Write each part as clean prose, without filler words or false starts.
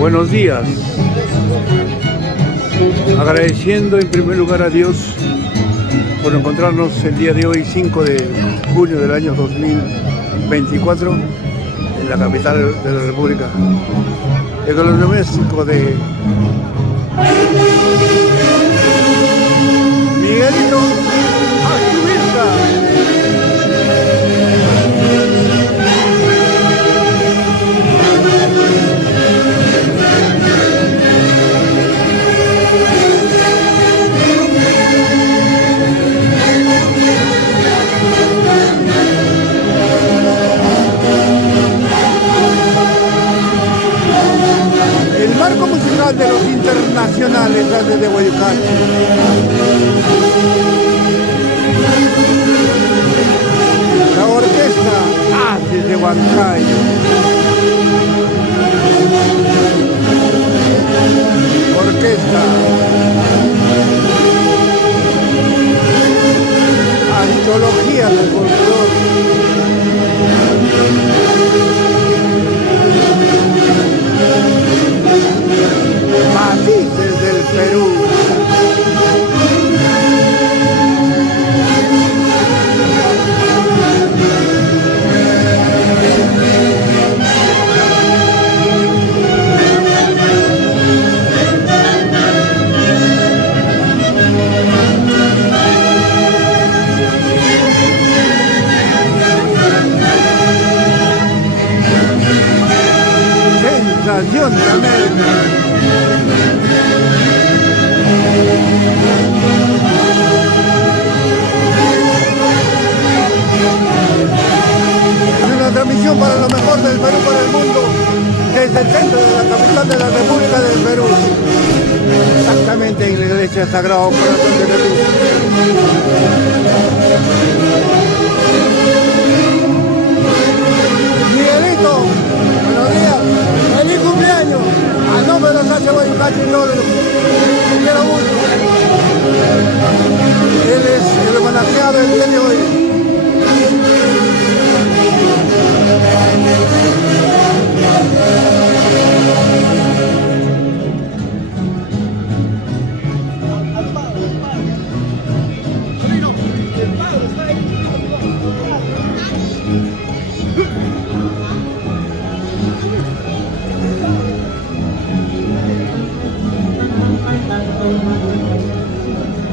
Buenos días. Agradeciendo en primer lugar a Dios por encontrarnos el día de hoy, 5 de junio del año 2024, en la capital de la República. El doméstico de Miguelito Azubilca. El marco musical de los internacionales de Guayucal. La orquesta Haces de Huancayo. Orquesta Antología del Folclore. Matices del Perú. Sensación de América. Es una transmisión para lo mejor del Perú para el mundo, desde el centro de la capital de la República del Perú, exactamente en la iglesia Sagrado Corazón de Jesús. Miguelito, buenos días, feliz cumpleaños, a nombre de los H. Guayucal y todos los que quiero mucho. Él es el homenajeado del día de hoy.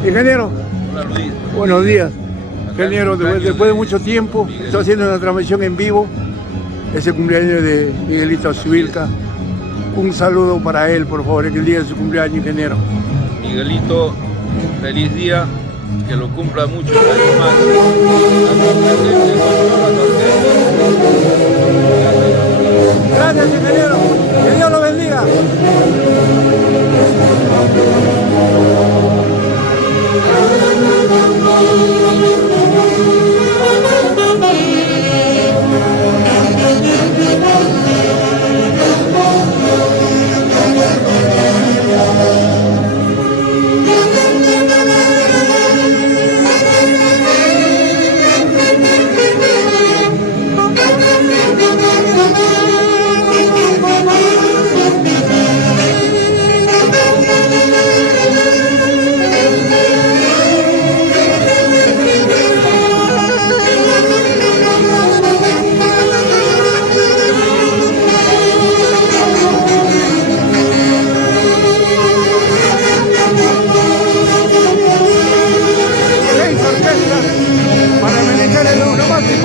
Ingeniero, hola Luis. Buenos días. Ingeniero, después de mucho tiempo, estoy haciendo una transmisión en vivo, ese cumpleaños de Miguelito Azubilca. Un saludo para él, por favor, en el día de su cumpleaños, ingeniero. Miguelito, feliz día, que lo cumpla muchos años más. Gracias, ingeniero. Que Dios lo bendiga.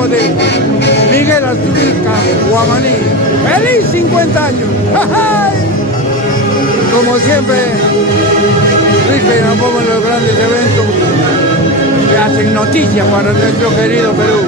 De Miguel Azubilca, Guamaní. ¡Feliz 50 años! Como siempre, rica y nos ponemos en los grandes eventos que hacen noticias para nuestro querido Perú.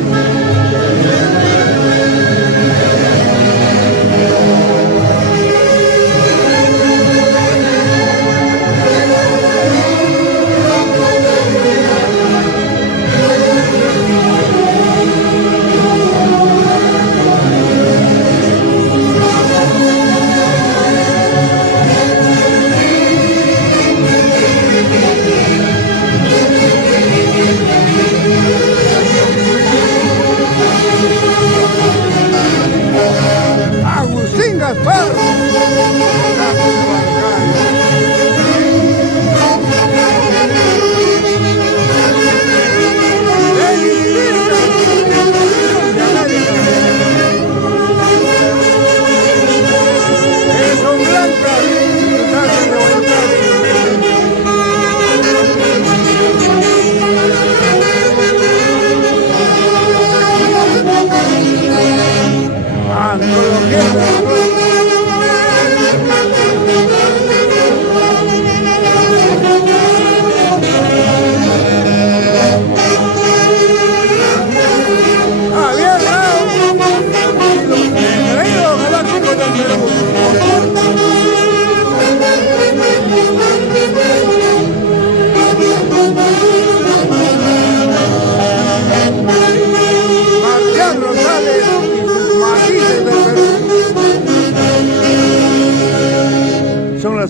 Gaspar. con los pies.